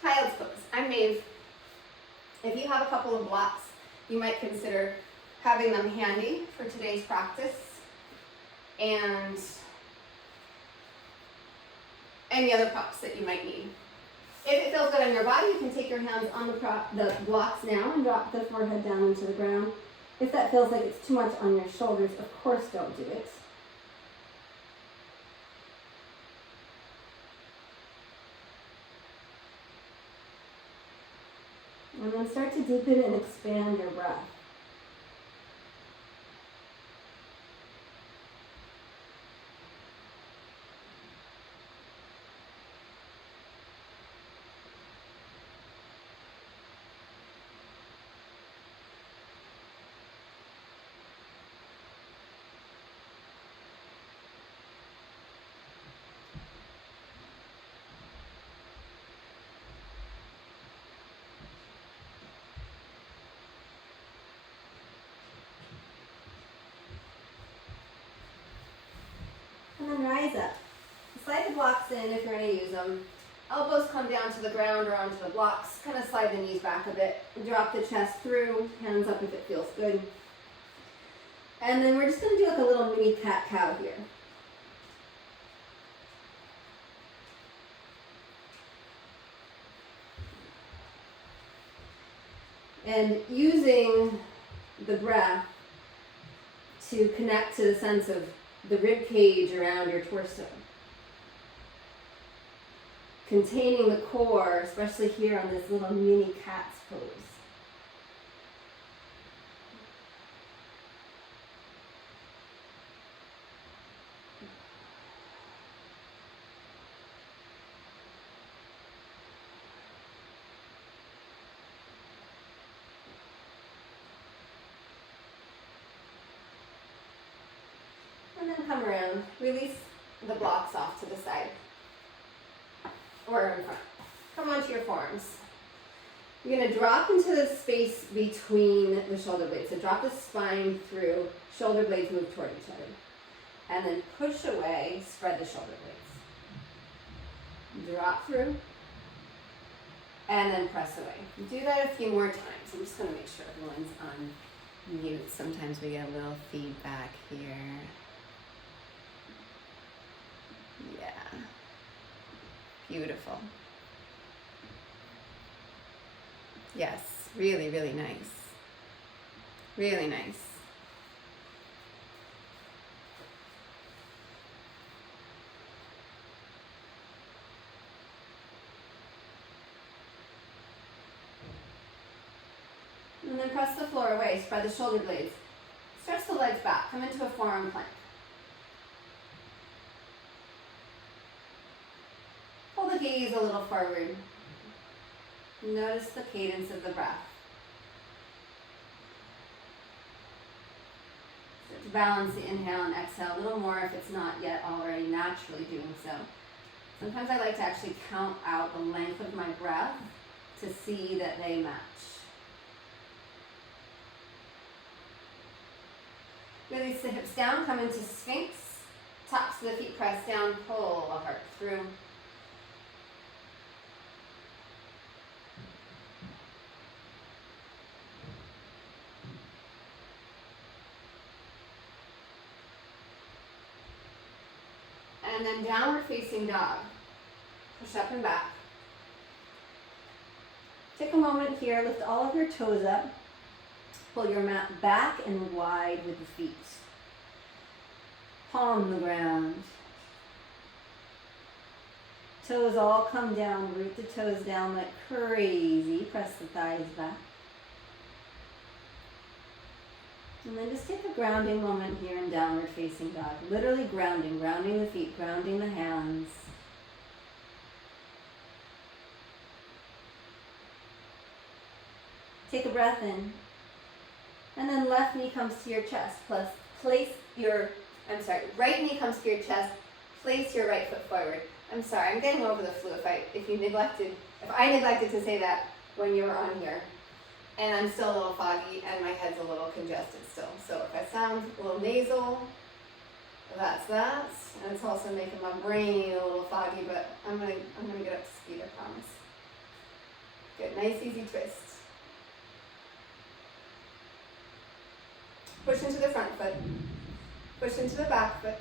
Child's pose. I'm Maeve. If you have a couple of blocks, you might consider having them handy for today's practice and any other props that you might need. If it feels good on your body, you can take your hands on the blocks now and drop the forehead down into the ground. If that feels like it's too much on your shoulders, of course don't do it. And then start to deepen and expand your breath. And then rise up. Slide the blocks in if you're going to use them. Elbows come down to the ground or onto the blocks. Kind of slide the knees back a bit. Drop the chest through. Hands up if it feels good. And then we're just going to do like a little mini cat-cow here. And using the breath to connect to the sense of the rib cage around your torso. Containing the core, especially here on this little mini cat's pose. And then come around, release the blocks off to the side or in front. Come onto your forearms. You're going to drop into the space between the shoulder blades. So drop the spine through, shoulder blades move toward each other. And then push away, spread the shoulder blades. Drop through, and then press away. Do that a few more times. I'm just going to make sure everyone's on mute. Sometimes we get a little feedback here. Yeah. Beautiful. Yes, really, really nice. Really nice. And then press the floor away, spread the shoulder blades. Stretch the legs back, come into a forearm plank. Pull the gaze a little forward. Notice the cadence of the breath. Start to balance the inhale and exhale a little more if it's not yet already naturally doing so. Sometimes I like to actually count out the length of my breath to see that they match. Release the hips down, come into Sphinx. Tops of the feet press down, pull the heart through. And then downward facing dog. Push up and back. Take a moment here, lift all of your toes up. Pull your mat back and wide with the feet. Palm the ground. Toes all come down, root the toes down like crazy. Press the thighs back. And then just take a grounding moment here in downward facing dog. Literally grounding, grounding the feet, grounding the hands. Take a breath in. And then left knee comes to your chest. Right knee comes to your chest. Place your right foot forward. I'm sorry, I'm getting over the flu if I neglected to say that when you were on here. And I'm still a little foggy and my head's a little congested still. So if I sound a little nasal, that's that. And it's also making my brain a little foggy, but I'm gonna get up to speed, I promise. Good, nice easy twist. Push into the front foot. Push into the back foot.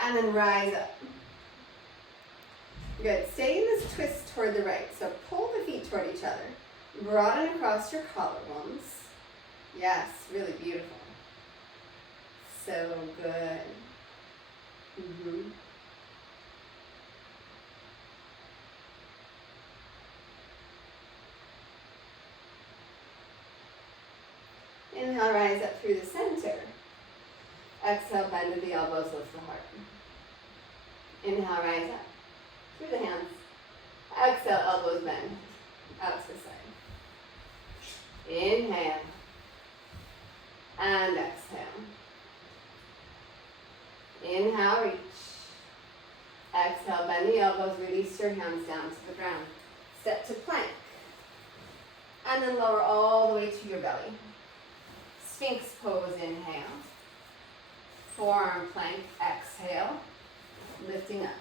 And then rise up. Good, stay in this twist toward the right. So pull the feet toward each other. Broaden across your collarbones. Yes, really beautiful. So good. Inhale, rise up through the center. Exhale, bend to the elbows, lift the heart. Inhale, rise up through the hands. Exhale, elbows bend out to the side. Inhale. And exhale. Inhale, reach. Exhale, bend the elbows, release your hands down to the ground. Step to plank. And then lower all the way to your belly. Sphinx pose, inhale. Forearm plank, exhale. Lifting up.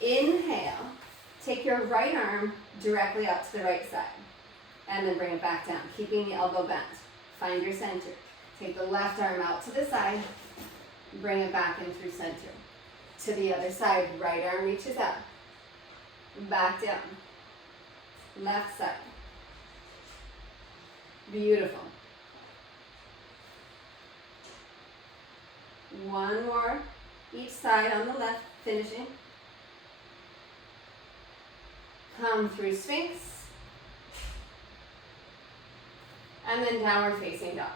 Inhale. Take your right arm directly up to the right side. And then bring it back down, keeping the elbow bent. Find your center. Take the left arm out to the side. Bring it back in through center. To the other side, right arm reaches up. Back down. Left side. Beautiful. One more, each side on the left, finishing. Come through Sphinx. And then downward facing dog.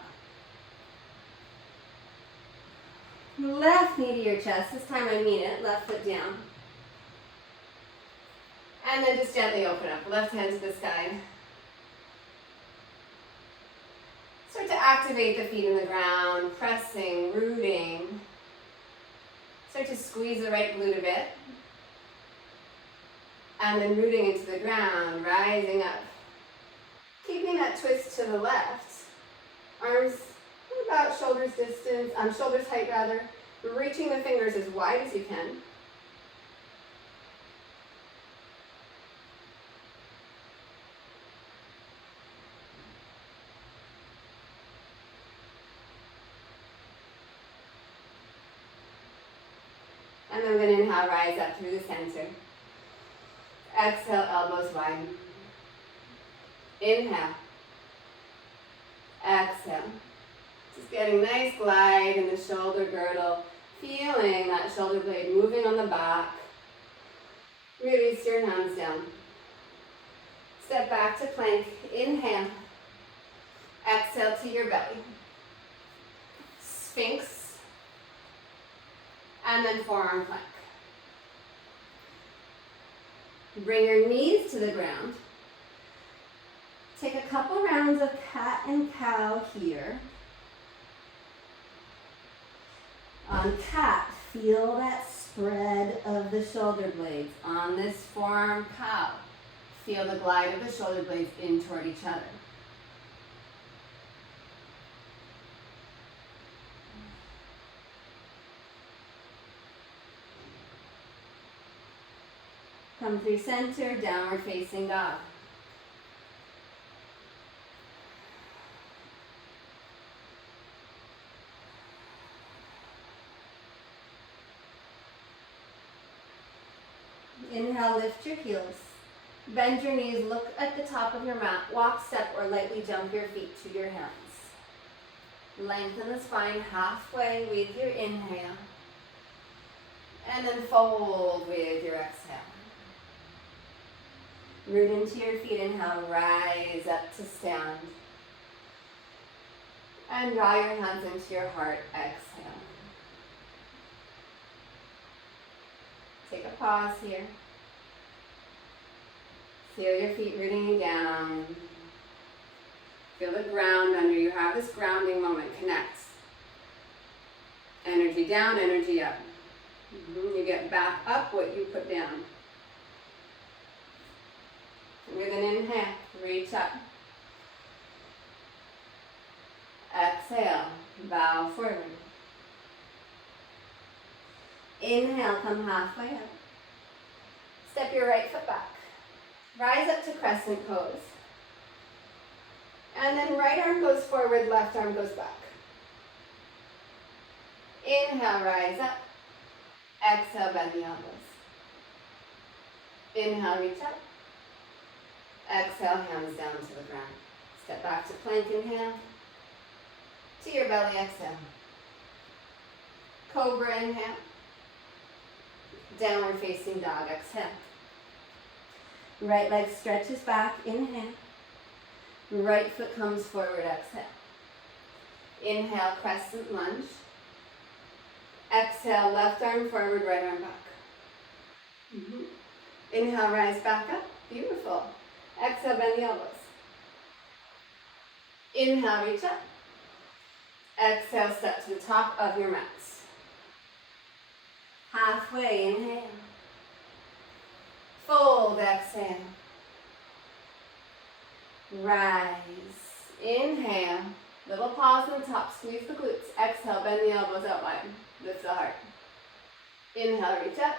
Left knee to your chest. This time I mean it. Left foot down. And then just gently open up. Left hand to the sky. Start to activate the feet in the ground. Pressing, rooting. Start to squeeze the right glute a bit. And then rooting into the ground. Rising up. Keeping that twist to the left. Arms about shoulders distance, shoulders height rather. Reaching the fingers as wide as you can. And then we're going to inhale, rise up through the center. Exhale, elbows wide. Inhale. Exhale. Just getting nice glide in the shoulder girdle. Feeling that shoulder blade moving on the back. Release your hands down. Step back to plank. Inhale. Exhale to your belly. Sphinx. And then forearm plank. Bring your knees to the ground. Take a couple rounds of cat and cow here. On cat, feel that spread of the shoulder blades. On this forearm cow, feel the glide of the shoulder blades in toward each other. Come through center, downward facing dog. Inhale, lift your heels. Bend your knees, look at the top of your mat. Walk, step, or lightly jump your feet to your hands. Lengthen the spine halfway with your inhale. And then fold with your exhale. Root into your feet, inhale, rise up to stand. And draw your hands into your heart, exhale. Take a pause here. Feel your feet rooting down. Feel the ground under you. Have this grounding moment. Connect. Energy down, energy up. You get back up what you put down. With an inhale, reach up. Exhale, bow forward. Inhale, come halfway up. Step your right foot back. Rise up to crescent pose. And then right arm goes forward, left arm goes back. Inhale, rise up. Exhale, bend the elbows. Inhale, reach up. Exhale, hands down to the ground. Step back to plank, inhale. To your belly, exhale. Cobra, inhale. Downward facing dog, exhale. Right leg stretches back, inhale. Right foot comes forward, exhale. Inhale, crescent lunge. Exhale, left arm forward, right arm back. Inhale, rise back up. Beautiful. Exhale, bend the elbows. Inhale, reach up. Exhale, step to the top of your mats. Halfway, inhale. Fold, exhale. Rise. Inhale. Little pause on the top, squeeze the glutes. Exhale, bend the elbows out wide. Lift the heart. Inhale, reach up.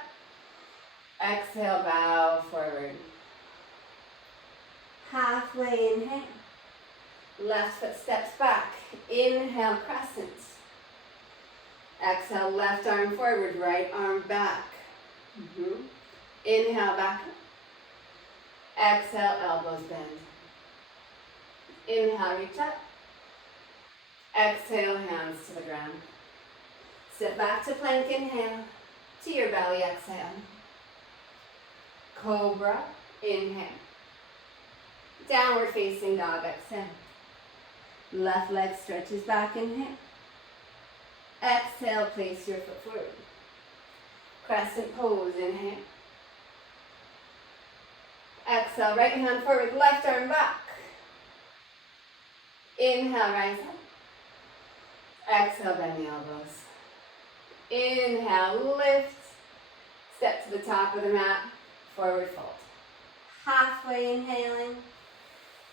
Exhale, bow forward. Halfway, inhale. Left foot steps back. Inhale, crescent. Exhale, left arm forward, right arm back. Inhale, back up. Exhale, elbows bend. Inhale, reach up. Exhale, hands to the ground. Step back to plank, inhale. To your belly, exhale. Cobra, inhale. Downward facing dog, exhale. Left leg stretches back, inhale. Exhale, place your foot forward. Crescent pose, inhale. Exhale, right hand forward, left arm back. Inhale, rise up. Exhale, bend the elbows. Inhale, lift. Step to the top of the mat, forward fold. Halfway inhaling,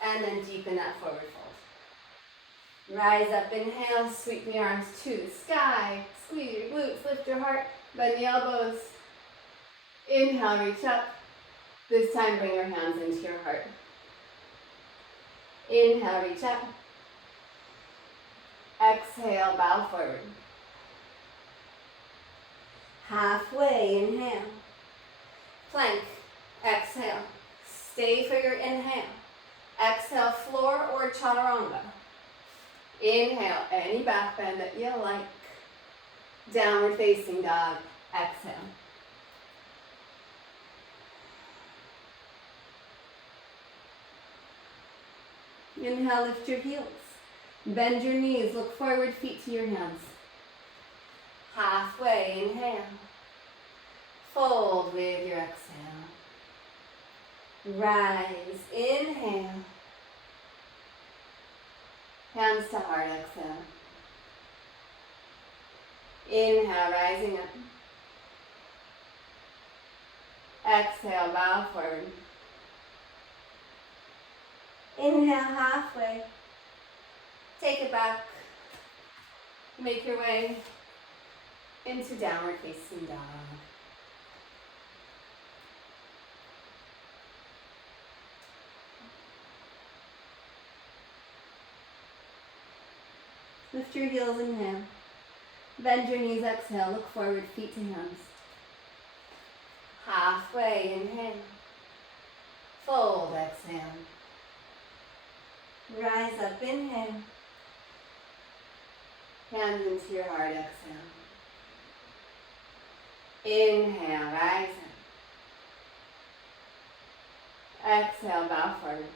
and then deepen that forward fold. Rise up, inhale, sweep the arms to the sky. Squeeze your glutes, lift your heart, bend the elbows. Inhale, reach up. This time, bring your hands into your heart. Inhale, reach up. Exhale, bow forward. Halfway, inhale. Plank, exhale. Stay for your inhale. Exhale, floor or chaturanga. Inhale, any back bend that you like. Downward facing dog, exhale. Inhale, lift your heels. Bend your knees, look forward, feet to your hands. Halfway, inhale. Fold with your exhale. Rise, inhale. Hands to heart, exhale. Inhale, rising up. Exhale, bow forward. Inhale, halfway. Take it back. Make your way into downward facing dog. Lift your heels, inhale. Bend your knees, exhale. Look forward, feet to hands. Halfway, inhale. Fold, exhale. Rise up, inhale. Hands into your heart, exhale. Inhale, rise up. Exhale, bow forward.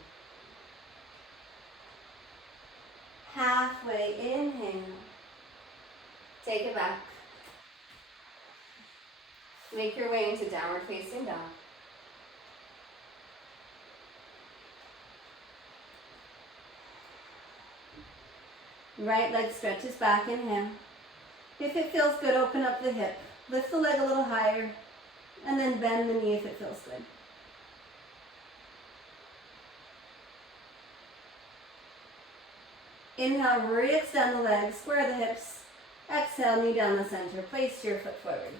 Halfway, inhale. Take it back. Make your way into downward facing dog. Right leg stretches back, inhale. If it feels good, open up the hip. Lift the leg a little higher, and then bend the knee if it feels good. Inhale, re-extend the legs, square the hips. Exhale, knee down the center. Place your foot forward.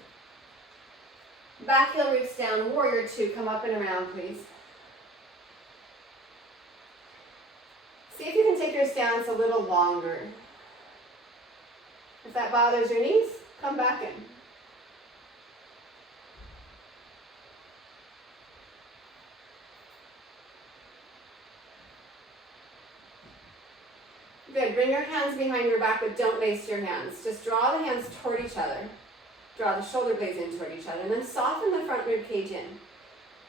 Back heel roots down, warrior two. Come up and around, please. See if you can take your stance a little longer. If that bothers your knees, come back in. Good, bring your hands behind your back, but don't lace your hands. Just draw the hands toward each other. Draw the shoulder blades in toward each other, and then soften the front rib cage in.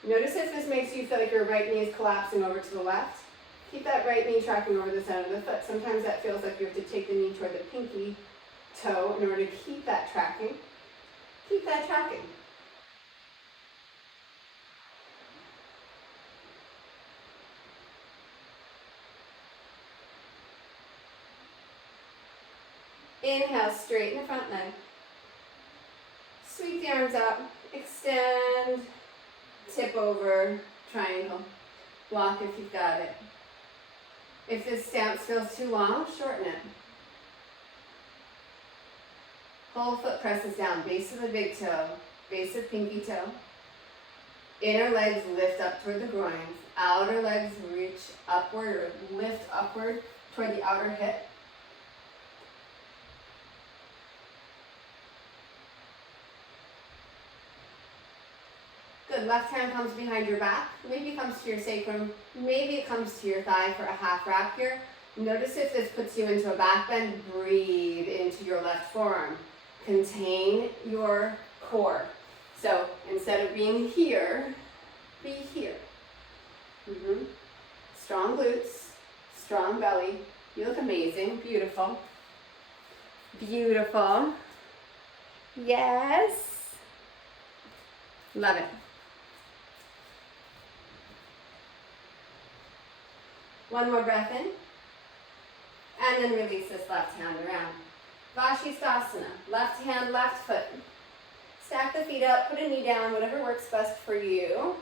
Notice if this makes you feel like your right knee is collapsing over to the left. Keep that right knee tracking over the center of the foot. Sometimes that feels like you have to take the knee toward the pinky toe in order to keep that tracking. Keep that tracking. Inhale, straighten the front leg. Sweep the arms out, extend, tip over, triangle. Block if you've got it. If this stance feels too long, shorten it. Whole foot presses down, base of the big toe, base of pinky toe. Inner legs lift up toward the groins. Outer legs reach upward or lift upward toward the outer hip. Good, left hand comes behind your back, maybe it comes to your sacrum, maybe it comes to your thigh for a half wrap here. Notice if this puts you into a back bend, breathe into your left forearm. Contain your core. So instead of being here, be here. Strong glutes, strong belly. You look amazing, beautiful. Beautiful. Yes. Love it. One more breath in, and then release this left hand around. Vashisthasana, left hand, left foot. Stack the feet up, put a knee down, whatever works best for you.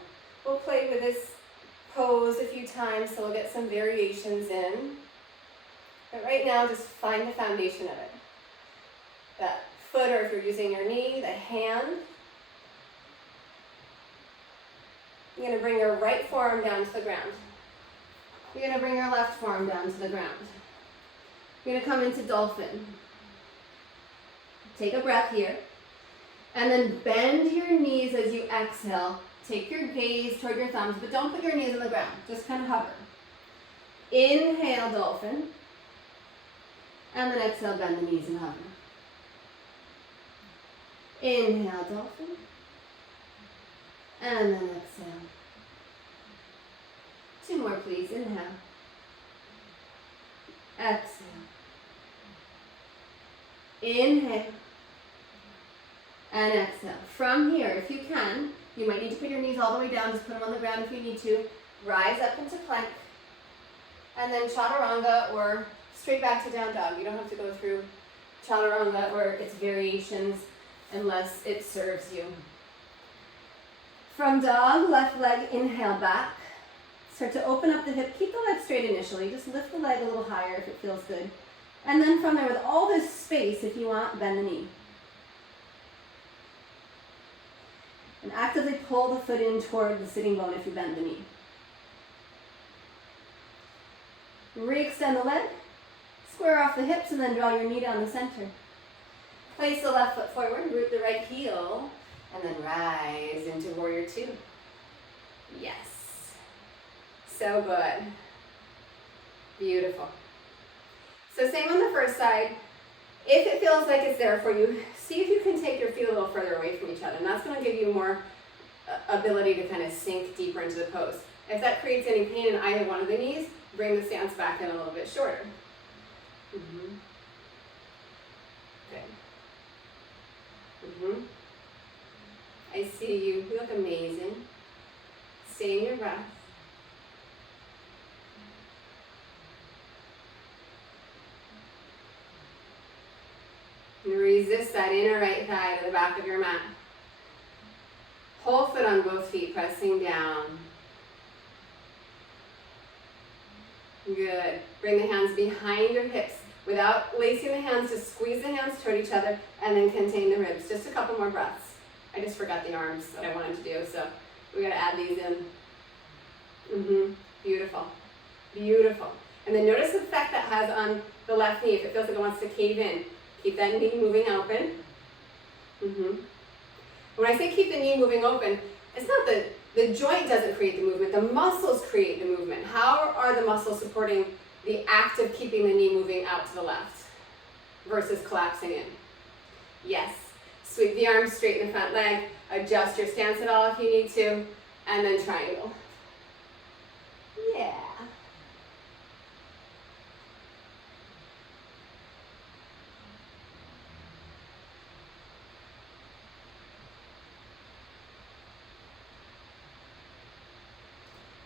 We'll play with this pose a few times, so we'll get some variations in. But right now, just find the foundation of it. That foot, or if you're using your knee, the hand. You're going to bring your right forearm down to the ground. You're going to bring your left forearm down to the ground. You're going to come into dolphin. Take a breath here. And then bend your knees as you exhale. Take your gaze toward your thumbs, but don't put your knees on the ground. Just kind of hover. Inhale, dolphin. And then exhale, bend the knees and hover. Inhale, dolphin. And then exhale. Two more, please. Inhale. Exhale. Inhale. And exhale. From here, if you can, you might need to put your knees all the way down. Just put them on the ground if you need to. Rise up into plank. And then chaturanga, or straight back to down dog. You don't have to go through chaturanga or its variations unless it serves you. From dog, left leg, inhale back. Start to open up the hip. Keep the leg straight initially. Just lift the leg a little higher if it feels good. And then from there, with all this space, if you want, bend the knee. And actively pull the foot in toward the sitting bone if you bend the knee. Re-extend the leg. Square off the hips and then draw your knee down the center. Place the left foot forward, root the right heel, and then rise into warrior two. Yes. So good. Beautiful. So same on the first side. If it feels like it's there for you, see if you can take your feet a little further away from each other. And that's going to give you more ability to kind of sink deeper into the pose. If that creates any pain in either one of the knees, bring the stance back in a little bit shorter. Good. I see you. You look amazing. Stay in your breath. And resist that inner right thigh to the back of your mat. Whole foot on both feet, pressing down. Good. Bring the hands behind your hips. Without lacing the hands, just squeeze the hands toward each other and then contain the ribs. Just a couple more breaths. I just forgot the arms that I wanted to do, so we got to add these in. Beautiful. Beautiful. And then notice the effect that has on the left knee if it feels like it wants to cave in. Keep that knee moving open. When I say keep the knee moving open, it's not the joint doesn't create the movement, the muscles create the movement. How are the muscles supporting the act of keeping the knee moving out to the left versus collapsing in? Yes. Sweep the arms, straighten the front leg, adjust your stance at all if you need to, and then triangle. Yeah.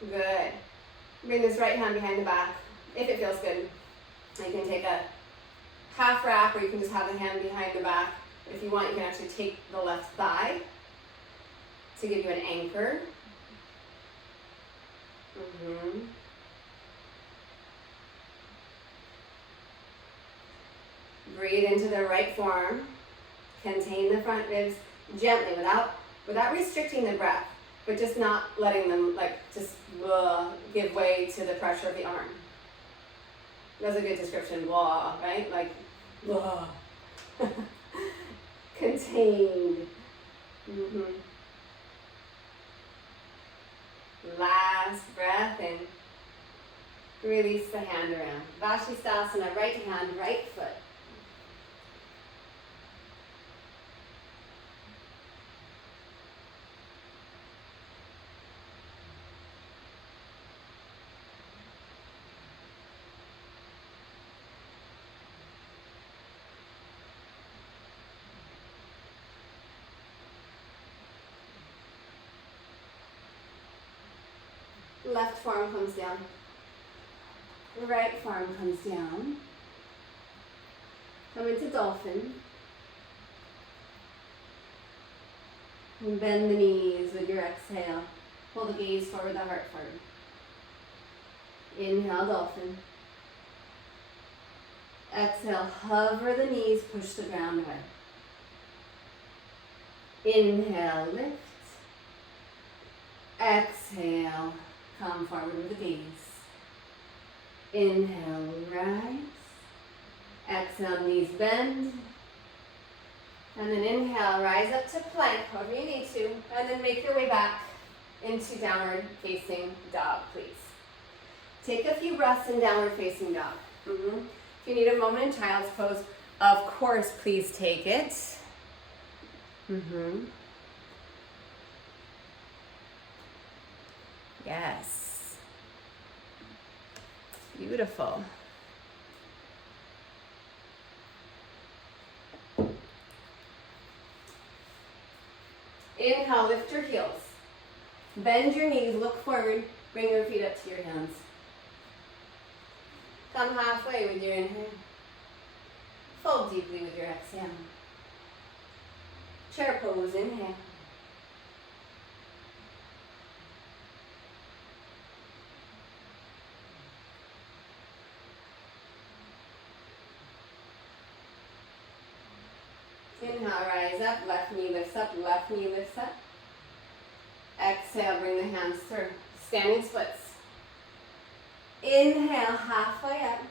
Good. Bring this right hand behind the back, if it feels good. You can take a half wrap, or you can just have the hand behind the back. If you want, you can actually take the left thigh to give you an anchor. Breathe into the right forearm. Contain the front ribs gently without restricting the breath, but just not letting them give way to the pressure of the arm. That's a good description, blah, right? Like, blah. Contained. Last breath in. Release the hand around. Vashisthasana, right hand, right foot. Left forearm comes down. Right forearm comes down. Come into dolphin. And bend the knees with your exhale. Pull the gaze forward, the heart forward. Inhale, dolphin. Exhale, hover the knees, push the ground away. Inhale, lift. Exhale, come forward with the gaze. Inhale, rise. Exhale, knees bend. And then inhale, rise up to plank, however you need to. And then make your way back into downward facing dog, please. Take a few breaths in downward facing dog. If you need a moment in child's pose, of course, please take it. Yes. Beautiful. Inhale, lift your heels. Bend your knees, look forward, bring your feet up to your hands. Come halfway with your inhale. Fold deeply with your exhale. Chair pose, inhale. Inhale, rise up, left knee lifts up, left knee lifts up. Exhale, bring the hands through. Standing splits. Inhale, halfway up.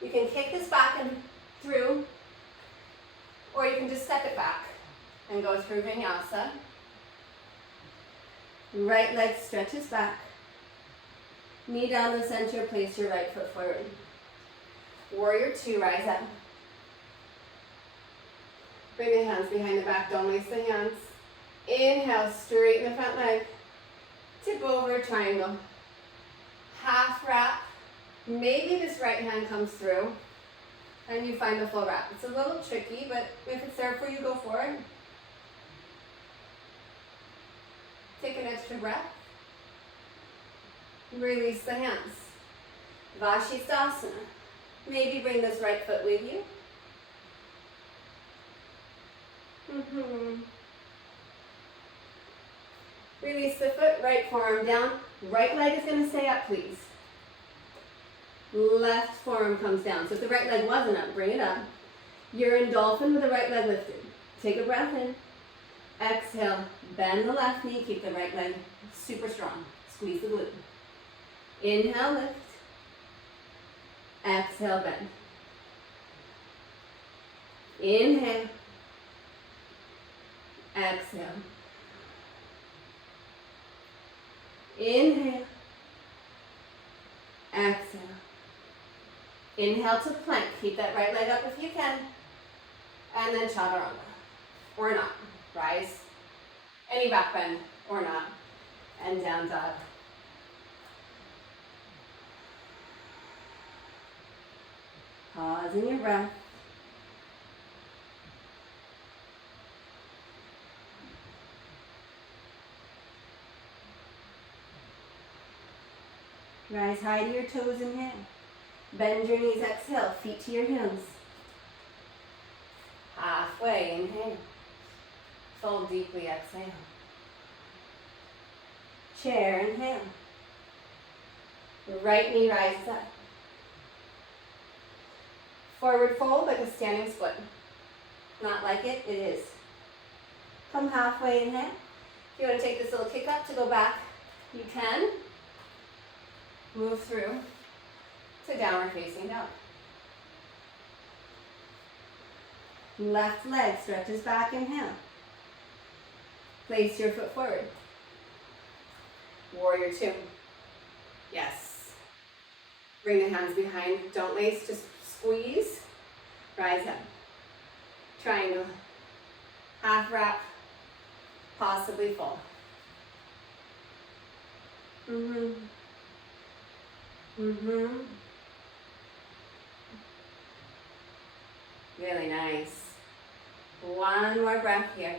You can kick this back and through, or you can just step it back and go through Vinyasa. Right leg stretches back. Knee down the center, place your right foot forward. Warrior two, rise up. Bring the hands behind the back, don't lace the hands. Inhale, straighten the front leg. Tip over, triangle. Half wrap. Maybe this right hand comes through and you find the full wrap. It's a little tricky, but if it's there for you, go for it. Take an extra breath. Release the hands. Vashisthasana. Maybe bring this right foot with you. Release the foot, right forearm down. Right leg is going to stay up, please. Left forearm comes down. So if the right leg wasn't up, bring it up. You're in dolphin with the right leg lifted. Take a breath in. Exhale, bend the left knee, keep the right leg super strong. Squeeze the glute. Inhale, lift. Exhale, bend. Inhale. Exhale. Inhale. Exhale. Inhale to plank. Keep that right leg up if you can. And then chaturanga. Or not. Rise. Any back bend or not. And down dog. Pause in your breath. Rise high to your toes, inhale. Bend your knees, exhale. Feet to your hands. Halfway, inhale. Fold deeply, exhale. Chair, inhale. Right knee rises up. Forward fold like a standing split. Not like it, it is. Come halfway, inhale. If you want to take this little kick up to go back, you can. Move through to downward facing dog. Left leg stretches back, inhale. Place your foot forward. Warrior two. Yes. Bring the hands behind. Don't lace, just squeeze. Rise up. Triangle. Half wrap. Possibly full. Really nice. One more breath here.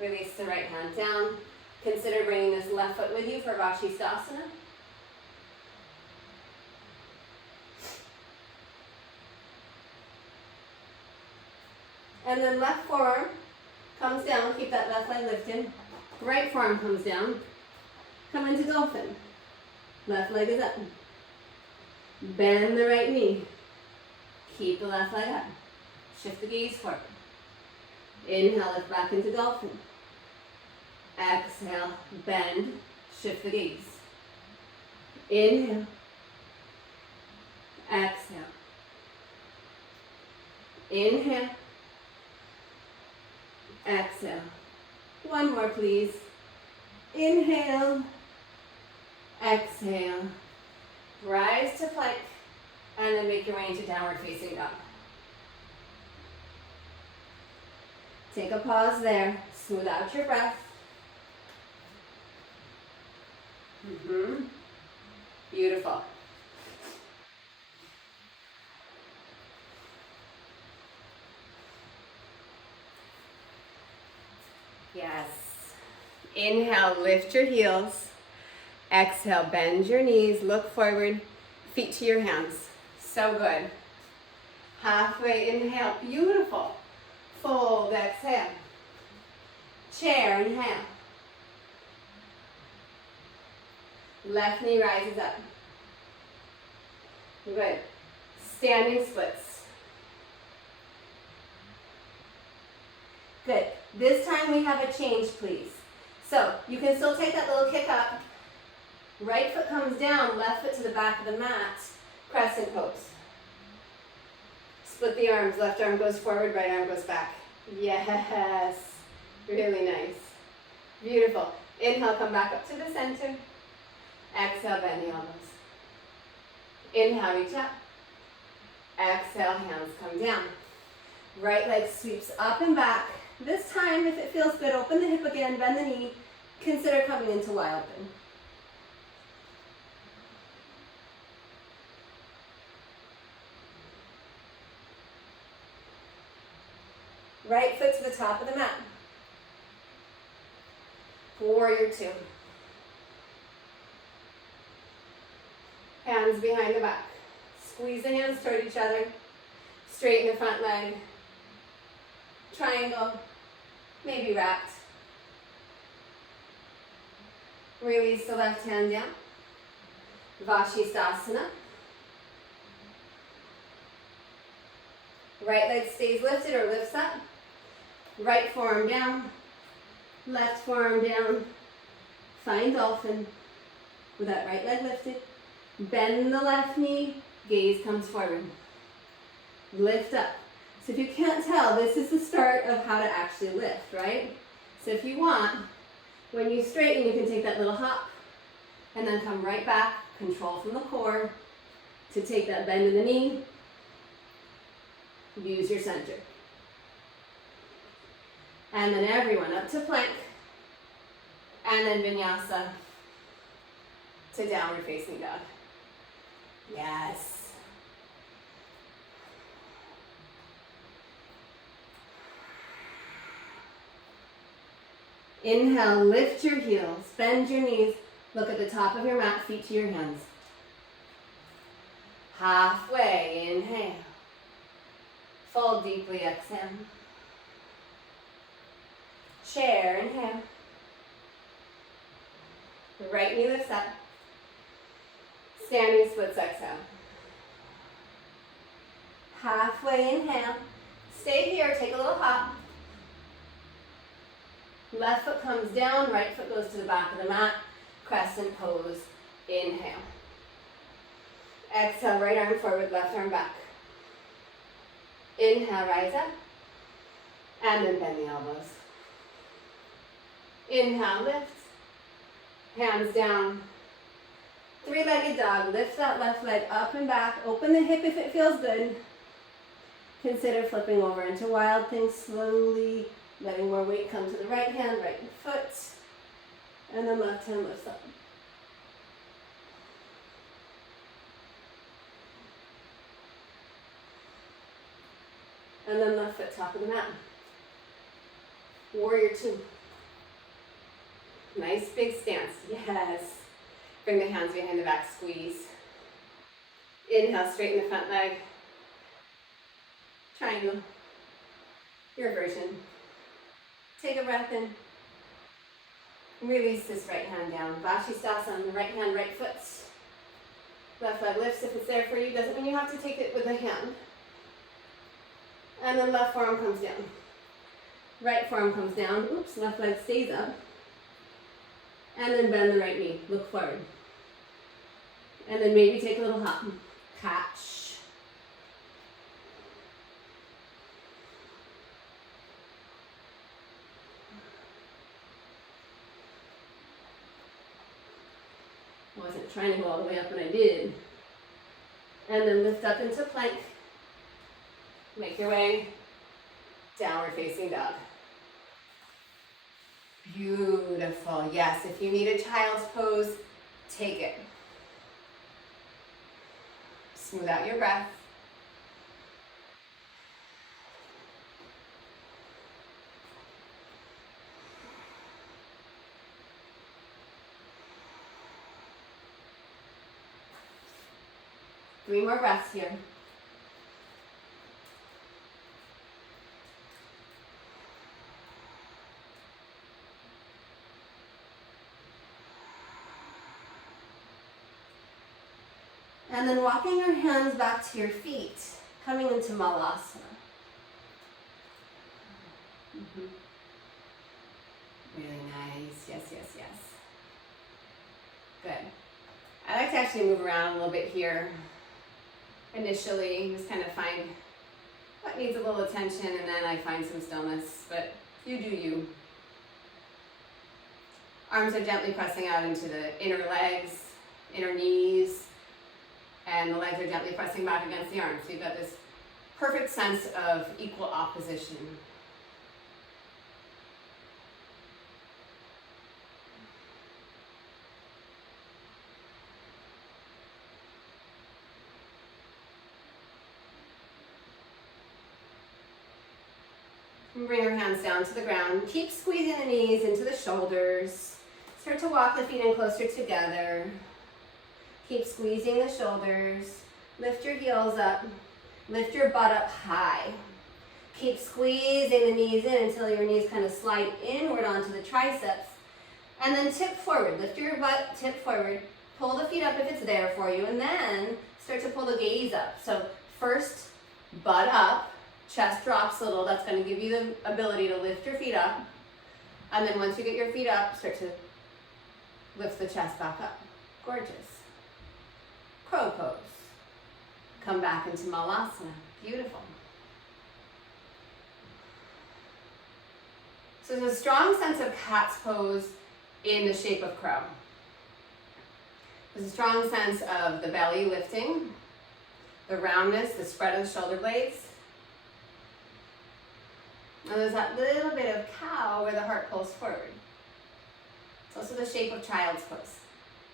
Release the right hand down. Consider bringing this left foot with you for Vashisthasana. And then left forearm comes down. Keep that left leg lifted. Right forearm comes down. Come into dolphin. Left leg is up. Bend the right knee. Keep the left leg up. Shift the gaze forward. Inhale, lift back into dolphin. Exhale, bend, shift the gaze. Inhale. Exhale. Inhale. Exhale. One more, please. Inhale. Exhale. Rise to plank. And then make your way into downward facing dog. Take a pause there. Smooth out your breath. Beautiful. Yes. Inhale, lift your heels. Exhale, bend your knees, look forward, feet to your hands. So good. Halfway inhale, beautiful. Fold, exhale. Chair, inhale. Left knee rises up. Good. Standing splits. Good. This time we have a change, please. So you can still take that little kick up. Right foot comes down, left foot to the back of the mat. Crescent pose. Split the arms. Left arm goes forward, right arm goes back. Yes. Really nice. Beautiful. Inhale, come back up to the center. Exhale, bend the elbows. Inhale, reach up. Exhale, hands come down. Right leg sweeps up and back. This time, if it feels good, open the hip again, bend the knee. Consider coming into wide open. Right foot to the top of the mat. Warrior two. Hands behind the back. Squeeze the hands toward each other. Straighten the front leg. Triangle. Maybe wrapped. Release the left hand down. Vashisthasana. Right leg stays lifted or lifts up. Right forearm down. Left forearm down. Find dolphin with that right leg lifted. Bend the left knee. Gaze comes forward. Lift up. So if you can't tell, this is the start of how to actually lift, right? So if you want, when you straighten, you can take that little hop and then come right back, control from the core to take that bend in the knee. Use your center. And then everyone up to plank. And then vinyasa to downward facing dog. Yes. Inhale, lift your heels, bend your knees, look at the top of your mat, feet to your hands. Halfway, inhale. Fold deeply, exhale. Chair, inhale. Right knee lifts up. Standing splits, exhale. Halfway, inhale. Stay here, take a little hop. Left foot comes down, right foot goes to the back of the mat. Crescent pose, inhale. Exhale, right arm forward, left arm back. Inhale, rise up. And then bend the elbows. Inhale, lift. Hands down. Three-legged dog. Lift that left leg up and back. Open the hip if it feels good. Consider flipping over into wild thing slowly. Letting more weight come to the right hand, right foot. And then left hand lifts up. And then left foot top of the mat. Warrior two. Nice big stance. Yes. Bring the hands behind the back, squeeze. Inhale, straighten the front leg. Triangle. Your version. Take a breath in. Release this right hand down. Vashisthasana, the right hand, right foot. Left leg lifts if it's there for you. Doesn't mean you have to take it with a hand. And then left forearm comes down. Right forearm comes down. Oops, left leg stays up. And then bend the right knee. Look forward. And then maybe take a little hop. Catch. Wasn't trying to go all the way up, but I did. And then lift up into plank. Make your way downward facing dog. Beautiful. Yes, if you need a child's pose, take it. Smooth out your breath. Three more breaths here. And then walking your hands back to your feet, coming into Malasana. Really nice. Yes, yes, yes. Good. I like to actually move around a little bit here. Initially, just kind of find what needs a little attention, and then I find some stillness, but you do you. Arms are gently pressing out into the inner legs, inner knees, and the legs are gently pressing back against the arms. So you've got this perfect sense of equal opposition. And bring your hands down to the ground. Keep squeezing the knees into the shoulders. Start to walk the feet in closer together. Keep squeezing the shoulders. Lift your heels up. Lift your butt up high. Keep squeezing the knees in until your knees kind of slide inward onto the triceps. And then tip forward. Lift your butt, tip forward. Pull the feet up if it's there for you. And then start to pull the gaze up. So first, butt up. Chest drops a little. That's going to give you the ability to lift your feet up. And then once you get your feet up, start to lift the chest back up. Gorgeous. Crow pose. Come back into Malasana. Beautiful. So there's a strong sense of cat's pose in the shape of crow. There's a strong sense of the belly lifting, the roundness, the spread of the shoulder blades. And there's that little bit of cow where the heart pulls forward. It's also the shape of child's pose.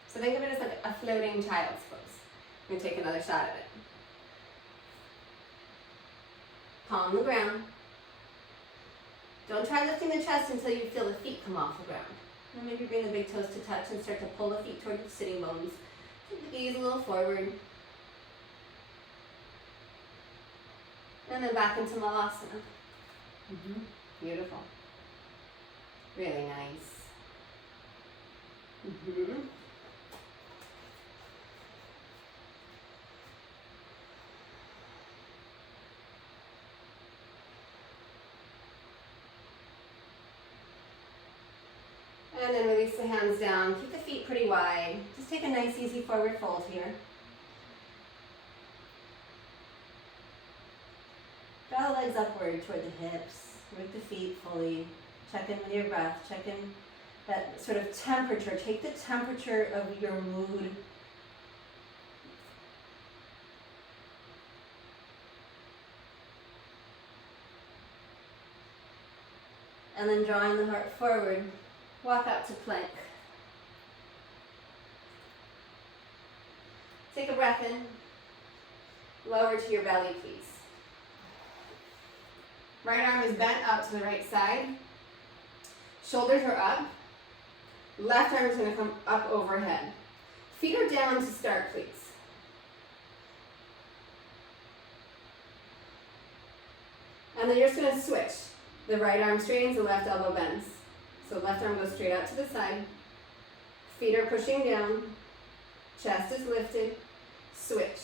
So think of it as like a floating child's pose. I'm going to take another shot at it. Palm on the ground. Don't try lifting the chest until you feel the feet come off the ground. And maybe bring the big toes to touch and start to pull the feet toward the sitting bones. Keep the gaze a little forward. And then back into Malasana. Beautiful. Really nice. And then release the hands down. Keep the feet pretty wide. Just take a nice, easy forward fold here. Draw the legs upward toward the hips. Root the feet fully. Check in with your breath. Check in that sort of temperature. Take the temperature of your mood. And then drawing the heart forward, walk out to plank. Take a breath in. Lower to your belly, please. Right arm is bent out to the right side. Shoulders are up. Left arm is going to come up overhead. Feet are down to start, please. And then you're just going to switch. The right arm straightens, the left elbow bends. So left arm goes straight out to the side. Feet are pushing down. Chest is lifted. Switch.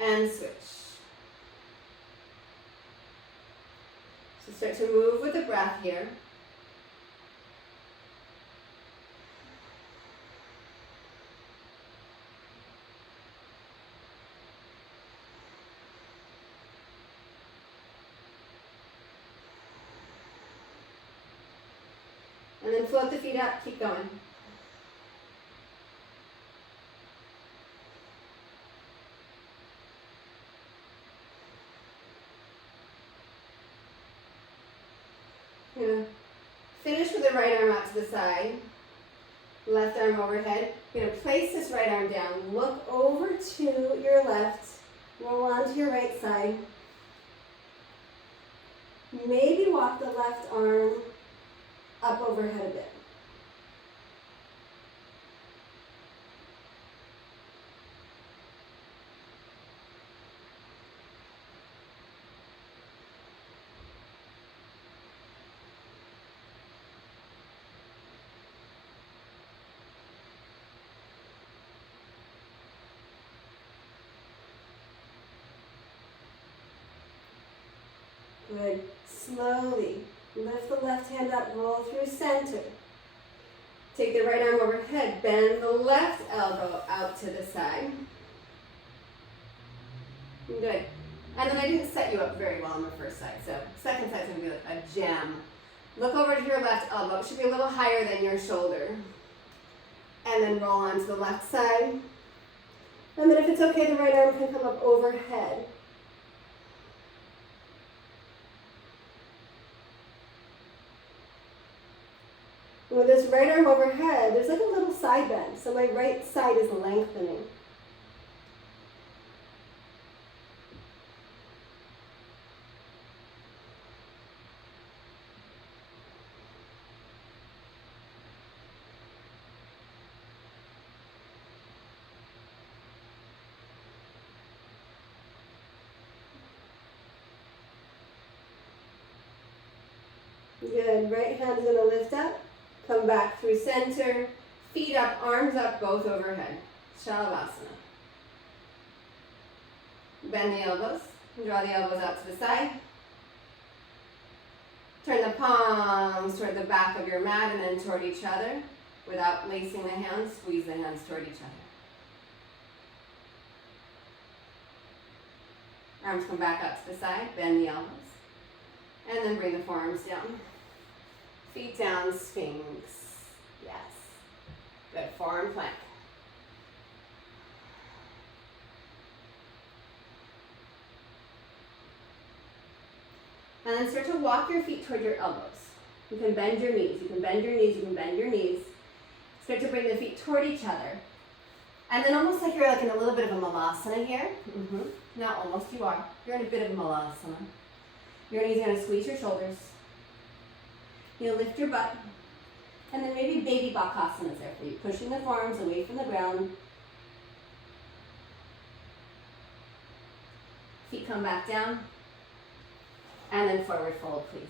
And switch. So start to move with the breath here. And then float the feet up, keep going. You're going to finish with the right arm out to the side, left arm overhead. You're going to place this right arm down, look over to your left, roll onto your right side. Maybe walk the left arm up overhead a bit. Good. Slowly lift the left hand up, roll through center. Take the right arm overhead, bend the left elbow out to the side. Good. And then I didn't set you up very well on the first side, so second side's going to be like a gem. Look over to your left elbow. It should be a little higher than your shoulder. And then roll onto the left side. And then if it's okay, the right arm can come up overhead. With this right arm overhead, there's like a little side bend, so my right side is lengthening. Good, right hand is going to lift up. Come back through center, feet up, arms up, both overhead. Shalabhasana. Bend the elbows, draw the elbows out to the side. Turn the palms toward the back of your mat and then toward each other. Without lacing the hands, squeeze the hands toward each other. Arms come back out to the side, bend the elbows. And then bring the forearms down. Feet down, Sphinx. Yes. Good, forearm plank. And then start to walk your feet toward your elbows. You can bend your knees, you can bend your knees, you can bend your knees. Start to bring the feet toward each other. And then almost like you're like in a little bit of a malasana here. Not almost, you are. You're in a bit of a malasana. Your knees are going to squeeze your shoulders. You'll lift your butt. And then maybe baby bakasana is there for you. Pushing the forearms away from the ground. Feet come back down. And then forward fold, please.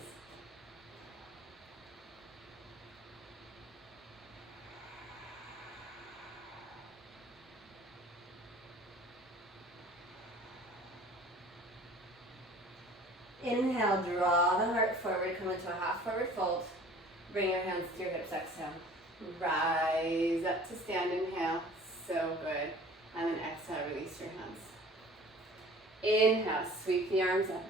Inhale, draw the heart forward, come into a half forward fold. Bring your hands to your hips, exhale. Rise up to stand, inhale. So good. And then exhale, release your hands. Inhale, sweep the arms up.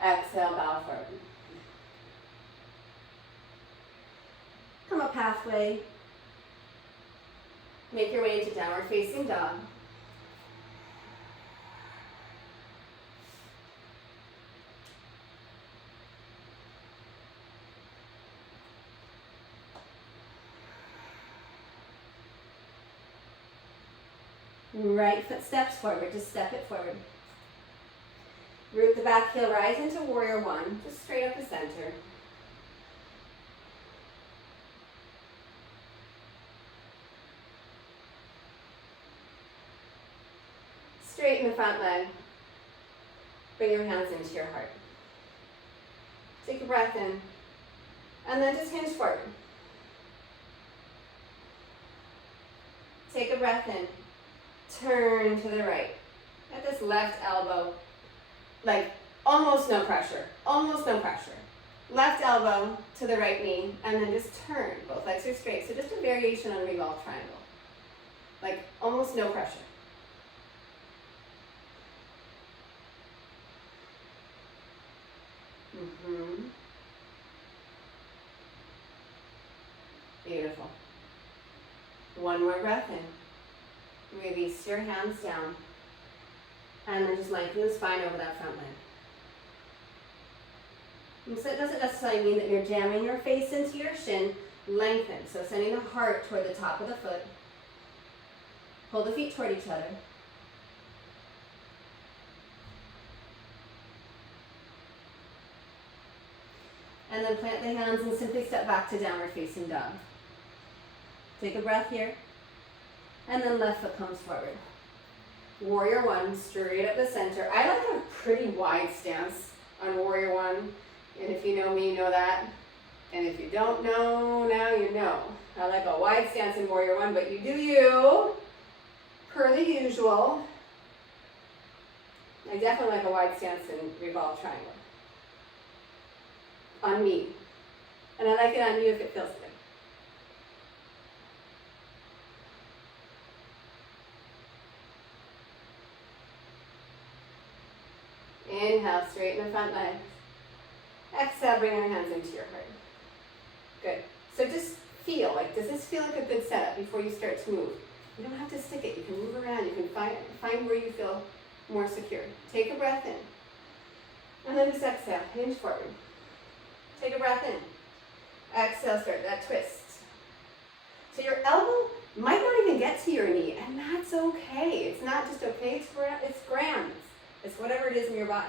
Exhale, bow forward. Come up halfway. Make your way into downward facing dog. Right foot steps forward, just step it forward. Root the back heel, rise into warrior one, just straight up the center. Straighten the front leg. Bring your hands into your heart. Take a breath in, and then just hinge forward. Take a breath in. Turn to the right. At this left elbow, like almost no pressure, almost no pressure. Left elbow to the right knee, and then just turn. Both legs are straight. So just a variation on revolve triangle. Like almost no pressure. Beautiful. One more breath in. Release your hands down. And then just lengthen the spine over that front leg. And so it doesn't necessarily mean that you're jamming your face into your shin. Lengthen. So sending the heart toward the top of the foot. Pull the feet toward each other. And then plant the hands and simply step back to downward facing dog. Take a breath here. And then left foot comes forward. Warrior one, straight up the center. I like a pretty wide stance on warrior one. And if you know me, you know that. And if you don't know, now you know. I like a wide stance in warrior one, but you do you. Per the usual. I definitely like a wide stance in revolve triangle. On me. And I like it on you if it feels good. Inhale, straighten the front leg. Exhale, bring your hands into your heart. Good. So just feel, like, does this feel like a good setup before you start to move? You don't have to stick it. You can move around. You can find where you feel more secure. Take a breath in. And then just exhale, hinge forward. Take a breath in. Exhale, start that twist. So your elbow might not even get to your knee, and that's okay. It's not just okay, it's grand. It's whatever it is in your body.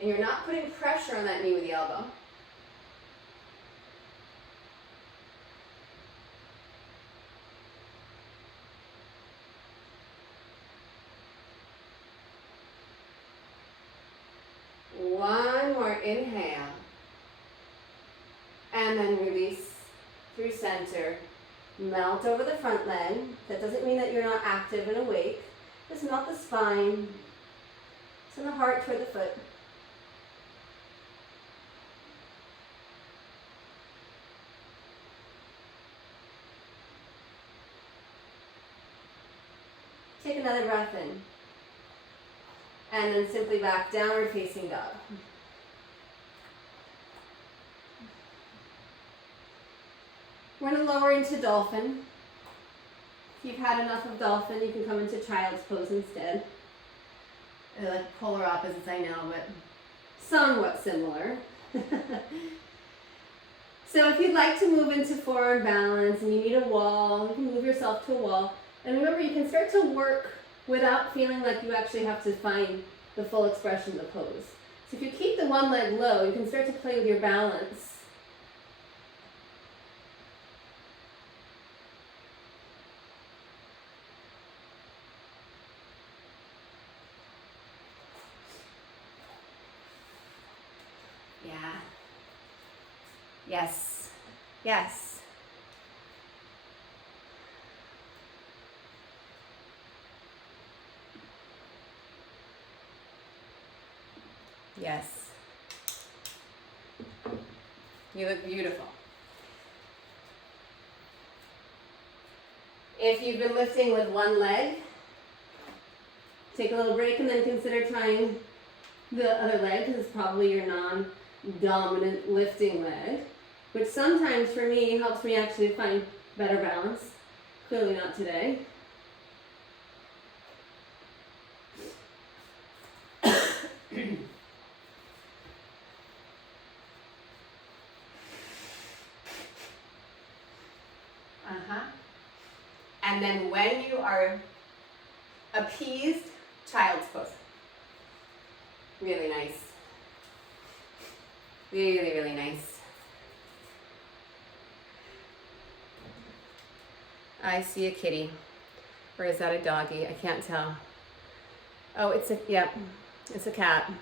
And you're not putting pressure on that knee with the elbow. One more inhale. And then release through center. Melt over the front leg. That doesn't mean that you're not active and awake. Just melt the spine. Send the heart toward the foot. Take another breath in. And then simply back, downward facing dog. We're going to lower into dolphin. If you've had enough of dolphin, you can come into child's pose instead. They're like polar opposites, I know, but somewhat similar. So if you'd like to move into forward balance and you need a wall, you can move yourself to a wall. And remember, you can start to work without feeling like you actually have to find the full expression of the pose. So if you keep the one leg low, you can start to play with your balance. Yeah. Yes. Yes. Yes. You look beautiful. If you've been lifting with one leg, take a little break and then consider trying the other leg, because it's probably your non-dominant lifting leg, which sometimes for me helps me actually find better balance. Clearly not today. And then when you are appeased, child's pose. Really nice. Really, really nice. I see a kitty. Or is that a doggy? I can't tell. Oh, it's a, yep, it's a cat.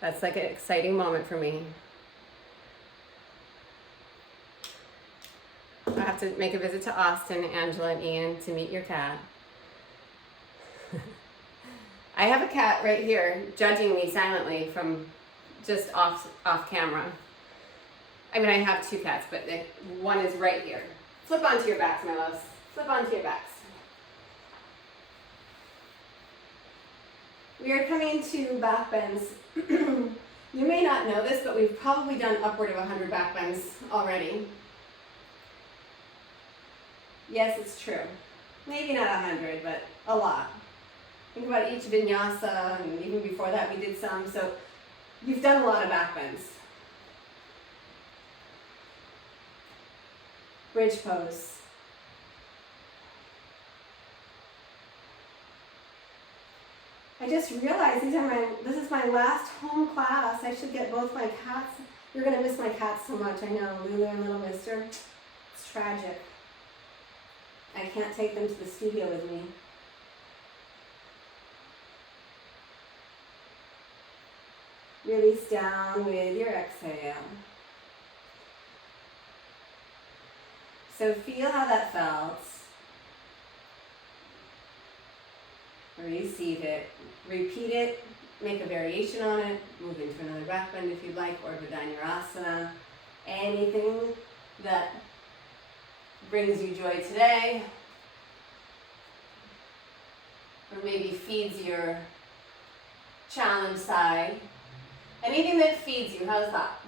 That's like an exciting moment for me. I have to make a visit to Austin, Angela, and Ian to meet your cat. I have a cat right here judging me silently from just off camera. I mean, I have two cats, but one is right here. Flip onto your backs, my loves. Flip onto your backs. We are coming to back bends. You may not know this, but we've probably done upward of 100 back bends already. Yes, it's true. Maybe not 100, but a lot. Think about each vinyasa, and even before that we did some, so you've done a lot of back bends. Bridge pose. I just realized this is my last home class. I should get both my cats. You're going to miss my cats so much, I know. Lulu and little mister. It's tragic. I can't take them to the studio with me. Release down with your exhale. So feel how that felt. Receive it. Repeat it. Make a variation on it. Move into another back bend if you'd like, or Vinyasa. Anything that brings you joy today, or maybe feeds your challenge side. Anything that feeds you, how's that?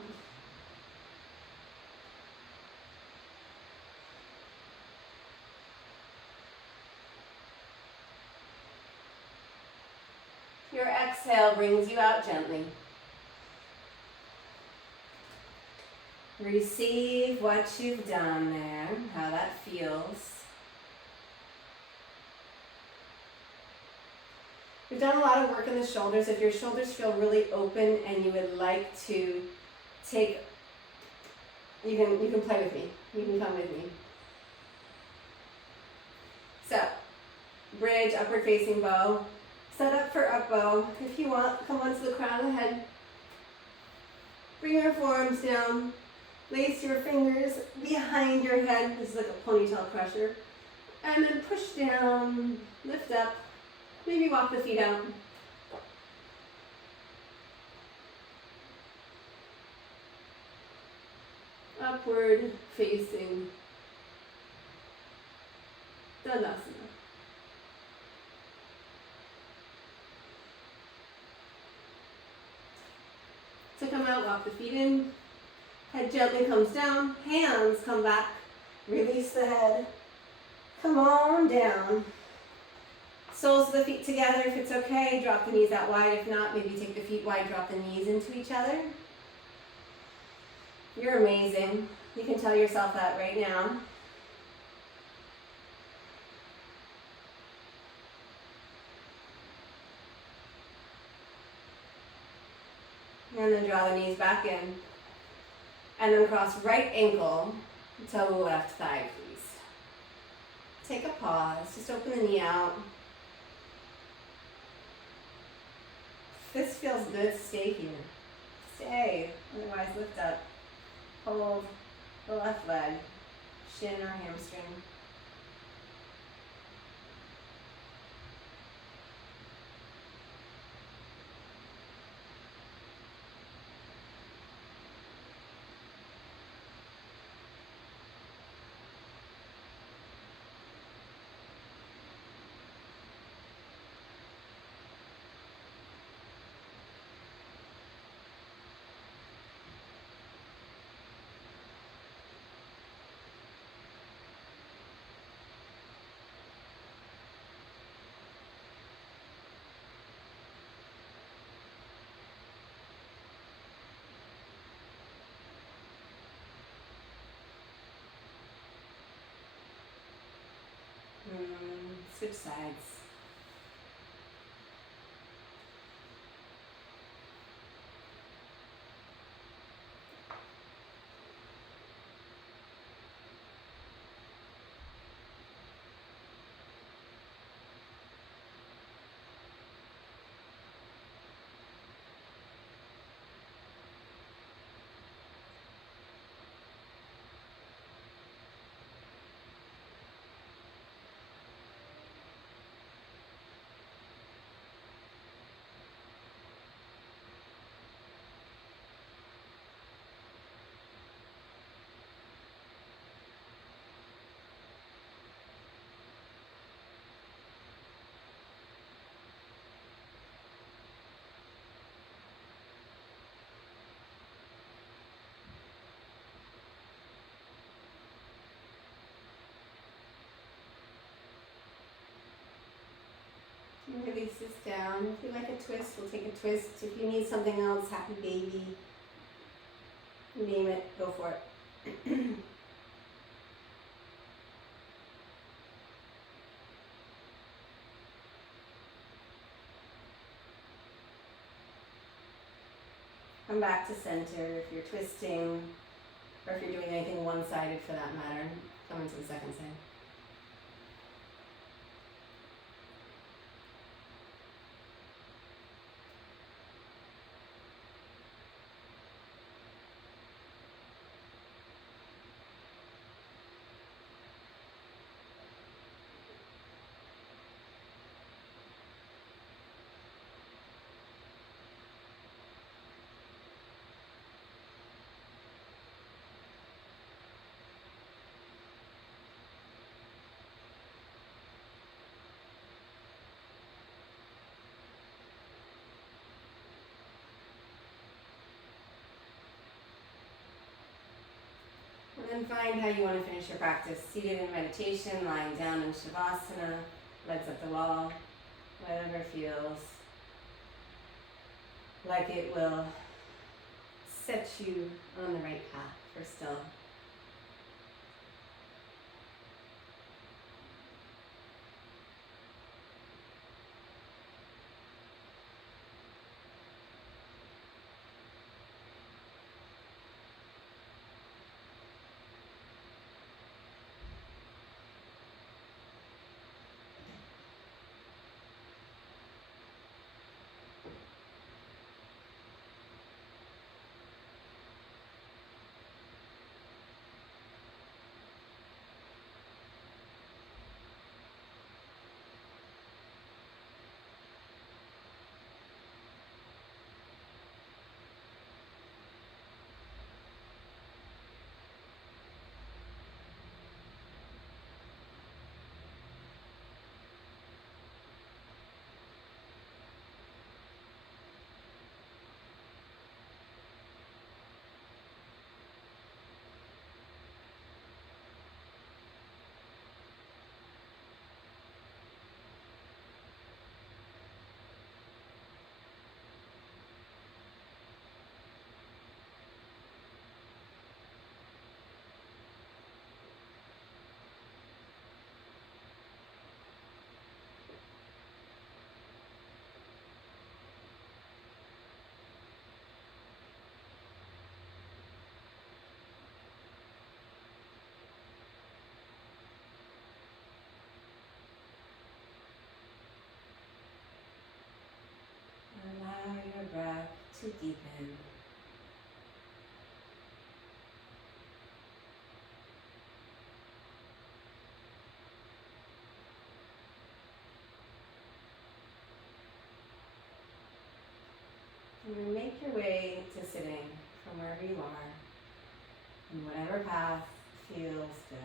Your exhale brings you out gently. Receive what you've done there, how that feels. We've done a lot of work in the shoulders. If your shoulders feel really open and you would like to take, you can play with me. You can come with me. So, bridge, upward facing bow. Set up for up bow. If you want, come onto the crown of the head. Bring your forearms down. Lace your fingers behind your head. This is like a ponytail crusher. And then push down, lift up. Maybe walk the feet out. Upward facing Dandasana. come out, walk the feet in. Head gently comes down, hands come back. Release the head. Come on down. Soles of the feet together if it's okay. Drop the knees out wide. If not, maybe take the feet wide, drop the knees into each other. You're amazing. You can tell yourself that right now. And then draw the knees back in. And then cross right ankle to left thigh, please. Take a pause. Just open the knee out. If this feels good, stay here. Stay. Otherwise, lift up. Hold the left leg, shin or hamstring. Switch sides. Release this down. If you like a twist, we'll take a twist. If you need something else, happy baby, name it, go for it. Come back to center if you're twisting, or if you're doing anything one-sided for that matter. Come into the second side. And find how you want to finish your practice. Seated in meditation, lying down in Shavasana, legs up the wall, whatever feels like it will set you on the right path for still. to deepen. And make your way to sitting from wherever you are, in whatever path feels good.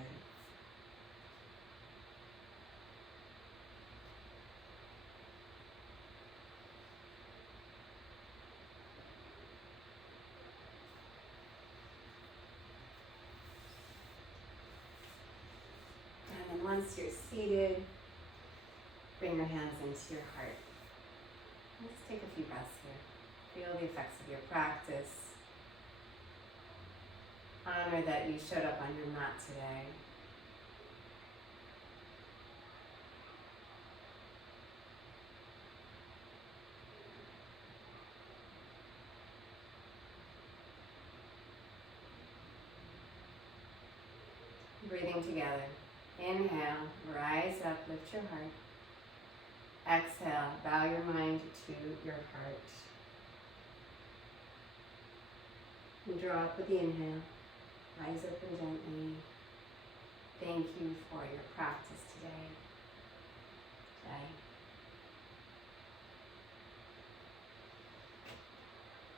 And then once you're seated, bring your hands into your heart. Let's take a few breaths here. Feel the effects of your practice. Honor that you showed up on your mat today. Breathing together. Inhale, rise up, lift your heart. Exhale, bow your mind to your heart. And draw up with the inhale. Rise up and gently. Thank you for your practice.